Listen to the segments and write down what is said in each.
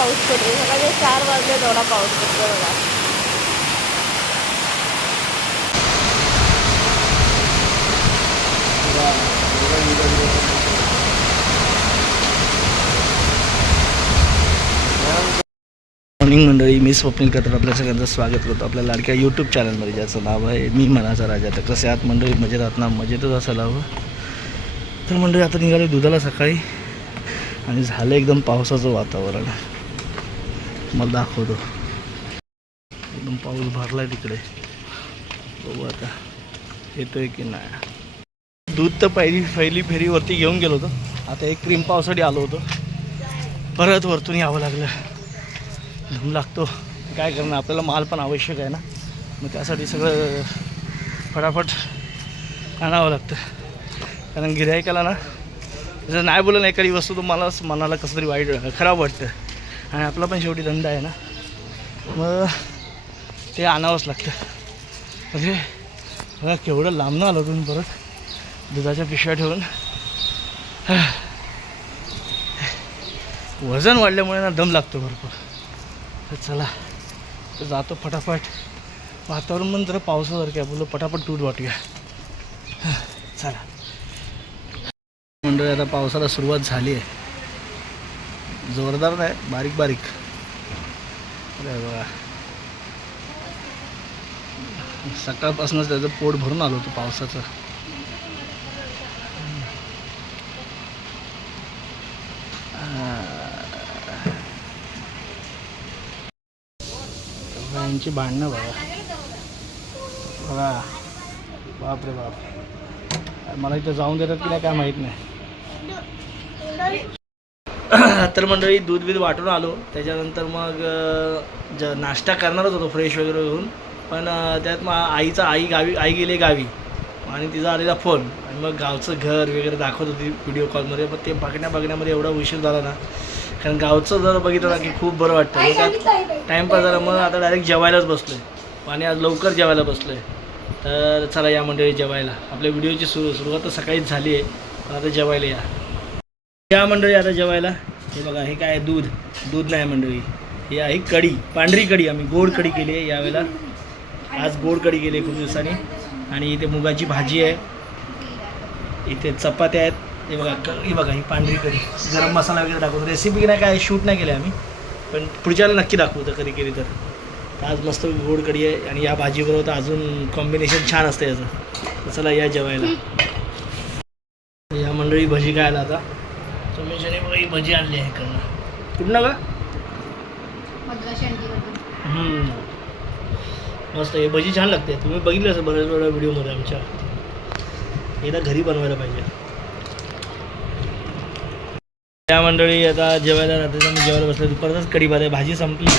पाऊस पडतो सकाळचे चार वाजले तेवढा पाऊस पडतो बघा. मॉर्निंग मंडळी मी स्वप्नील कटर आपल्या सगळ्यांचं स्वागत करतो. आपल्या लाडक्या यूट्यूब चॅनलमध्ये ज्याचं नाव आहे मी मनाचा राजा. तर कसे आहात मंडळी? मजेत आहात ना? मजेतच असायला हवं तर मंडळी आता निघाले दुधाला सकाळी. आणि झालं एकदम पावसाचं वातावरण. मला दाखवतो. एकदम पाऊस भरला आहे तिकडे. बघू आता येतोय की नाही. दूध तर पहिली पहिली फेरीवरती घेऊन गेलो होतो. आता एक क्रीम पावसाठी आलो होतो. परत वरतून यावं लागलं. धूम लागतो. काय करणार? आपल्याला माल पण आवश्यक आहे ना. मग त्यासाठी सगळं फटाफट आणावं लागतं. कारण गिरायकाला ना जर नाही बोललं ना एखादी वस्तू तुम्हाला मनाला कसं तरी वाईट खराब वाटतं. आणि आपला पण शेवटी धंदा आहे ना. मग ते आणावंच लागतं. म्हणजे बघा केवढं लांबनं आलं तुम्ही परत. दुधाच्या पिशव्या ठेवून. वजन वाढल्यामुळे ना दम लागतो भरपूर. तर चला तर जातो फटाफट. वातावरण पण जरा पावसासारखं आहे. बोललो पटापट दूध वाटूया. चला. मंडळी आता पावसाला सुरुवात झाली आहे. जोरदार नाही बारीक बारीक. अरे बघा सकाळपासूनच त्याचं पोट भरून आलो होतं पावसाचं. यांची भांडणं बघा. बघा. बाप रे बाप. मला इथं जाऊन देतात की नाही काय माहीत नाही. तर मंडळी दूध बीध वाटून आलो. त्याच्यानंतर मग ज नाश्ता करणारच होतो फ्रेश वगैरे होऊन. पण त्यात मग आईचा आई गावी आई गेली गावी. आणि तिचा आलेला फोन आणि मग गावचं घर वगैरे दाखवत होती व्हिडिओ कॉलमध्ये पण ते बघण्या बघण्यामध्ये एवढा उशीर झाला ना. कारण गावचं जर बघितलं ना की खूप बरं वाटतं. मग त्यात टाईमपास झाला. मग आता डायरेक्ट जेवायलाच बसलो आहे आणि आज लवकर जेवायला बसलो आहे तर चला या मंडळी जेवायला. आपल्या व्हिडिओची सुरू सुरुवात तर सकाळीच झाली आहे पण आता जेवायला या. या मंडळी आता जेवायला. हे बघा हे काय आहे? दूध? दूध नाही मंडळी. हे आहे कढी पांढरी कढी. आम्ही गोड कढी केली आहे यावेळेला. आज गोड कढी केली आहे खूप दिवसांनी. आणि इथे मुगाची भाजी आहे. इथे चपात्या आहेत. हे बघा क- बघा ही पांढरी कढी. गरम मसाला वगैरे दाखवतो रेसिपी नाही काय शूट नाही केली आम्ही. पण पुढच्याला नक्की दाखवू तर कधी केली तर. आज मस्त गोड कढी आहे आणि या भाजीबरोबर तर अजून कॉम्बिनेशन छान असतं याचं. चला या जेवायला. या मंडळी भजी खायला आता. सुमेशाने बघा ही भजी आणली आहे इकडनं. कुठनं का. मस्त हे भजी छान लागते. तुम्ही बघितलं असं बऱ्याच वेळा व्हिडिओमध्ये आमच्या. एकदा घरी बनवायला पाहिजे. त्या मंडळी आता जेवायला रात्री आम्ही जेवायला बसले. दुपारचाच कढी भात आहे. भाजी संपली.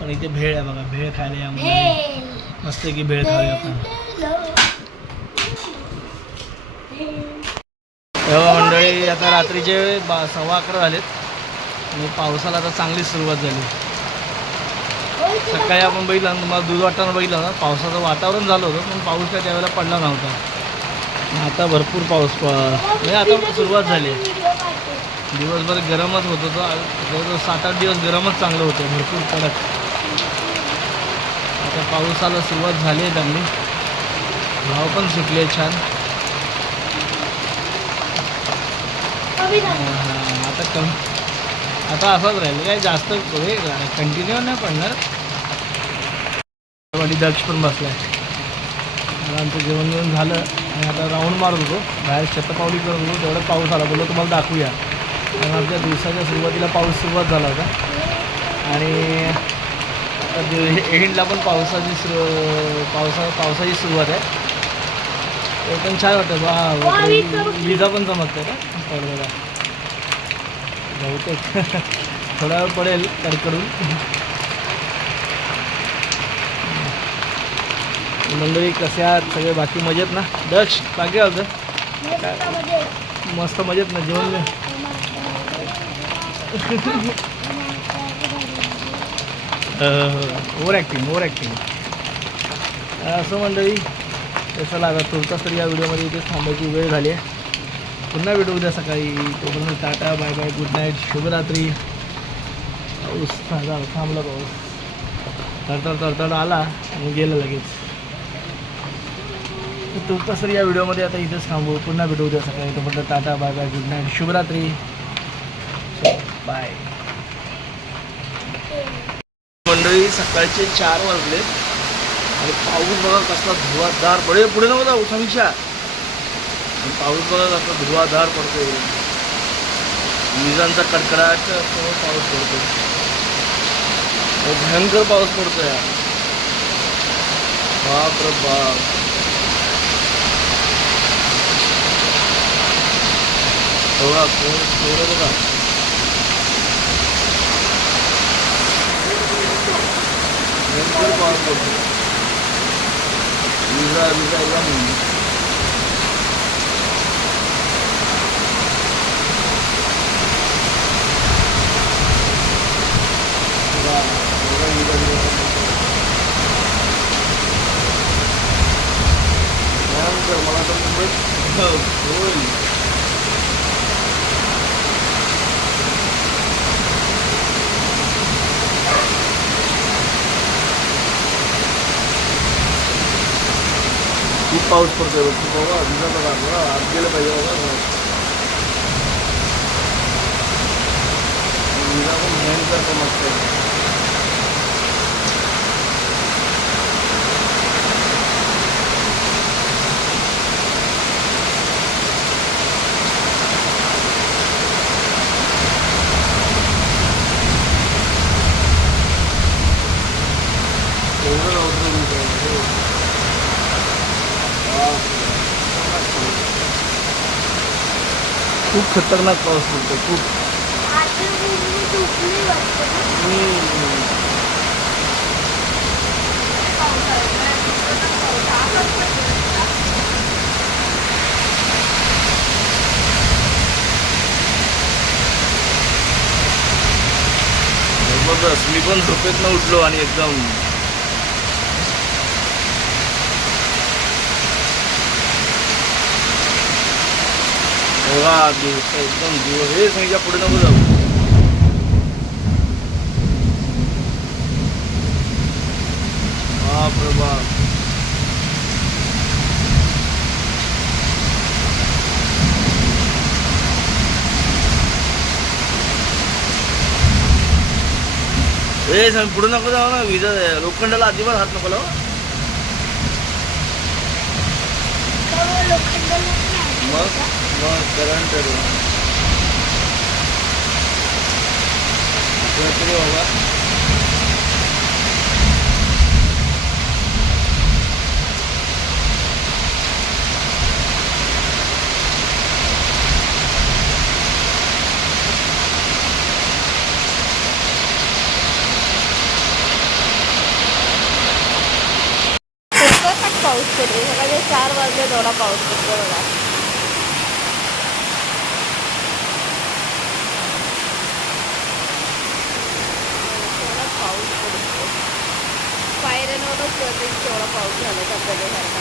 पण इथे भेळ आहे बघा. भेळ खायला या मस्त की भेळ खाऊया आपण. मंडळी आता रात्रीचे बा सव्वा अकरा झालेत. आणि पावसाला आता चांगली सुरुवात झाली. सकाळी आपण बघितलं ना तुम्हाला दूध वाटताना बघितलं ना पावसाचं वातावरण झालं होतं पण पाऊस काय त्यावेळेला पडला नव्हता. आता भरपूर पाऊस म्हणजे आता सुरुवात झाली. आहे दिवसभर गरमच होत होतं. जवळजवळ सात आठ दिवस गरमच चांगलं होतं. भरपूर कडक. आता पावसाला सुरुवात झाली आहे चांगली. भाव पण सुटले छान. हा, आता कम आता असंच राहील. काय जास्त हे कंटिन्यू नाही पडणार. वाडी दक्ष पण बसलाय. आहे आमचं जेवण जेवण झालं. आणि आता राऊंड मारत होतो. बाहेर शतपावली करत होतो. तेवढं पाऊस आला. बोललो तुम्हाला दाखवूया. कारण आमच्या दिवसाच्या सुरुवातीला पाऊस सुरुवात झाला होता. आणि एंडला पण पावसाची सुरू पावसा पावसाची सुरुवात आहे. ते पण छान वाटतं. वा विजा पण चमकतात का बहुतेक. थोडा वेळ पडेल कडकडून मंडळी कसे आहात? सगळे बाकी मजेत ना? दक्ष बाकी होतं मस्त मजेत. ना जेवण ओव्हर ॲक्टिंग ओव्हर ॲक्टिंग. असं मंडळी तर चला आता तुमचा? तरी या व्हिडिओमध्ये इथेच थांबायची वेळ झाली आहे. पुन्हा भेटू उद्या सकाळी. तोपर्यंत tata bye bye good night शुभरात्री. पाऊस थांबला थांबला पाऊस. तरतड तडतड आला आणि गेलं लगेच. तर तर या व्हिडिओमध्ये आता इथंच थांबू. पुन्हा भेटू उद्या सकाळी. तोपर्यंत tata bye bye good night शुभरात्री. बाय. मंडळी सकाळचे चार वाजले. आणि पाऊस बघा कसला धुवाधार पडे पुढे नव्हता जाऊ समीक्षा आणि पाऊस बघा कसला धुवाधार पडतोय. विजांचा कडकडाट पाऊस पडतो भयंकर पाऊस पडतो यार बाप. रे बाप बघा कोण थोडं बघा. भयंकर पाऊस पडतो विजा विजा एकदम बघा, एवढा विजा विजा पडतो. भयंकर मला तर मुंबईत होय खूप पाऊस पडतोय बघ खूप बाबा विजा बघा बघा आत गेलं पाहिजे बाबा विजा पण भयंकर समजते एवढं नव्हतं विजा खूप खतरनाक पाऊस पडतो खूप. जबरदस्त मी पण झोपेत न उठलो आणि एकदम बघा एकदम दिवस हे सांगितलं पुढे नको जाऊ बाप रे बाप हे सांग पुढे नको जाऊ ना विजा लोखंडाला अजिबात हात नको लावा मग मग करंट तरी बाबा. पाऊस पडतो सकाळचे चार वाजले तेवढा पाऊस पडतो बघा तेवढा पाऊस पडतो पायऱ्यांवरच कळते की तेवढा पाऊस झाला धबधब्यासारखा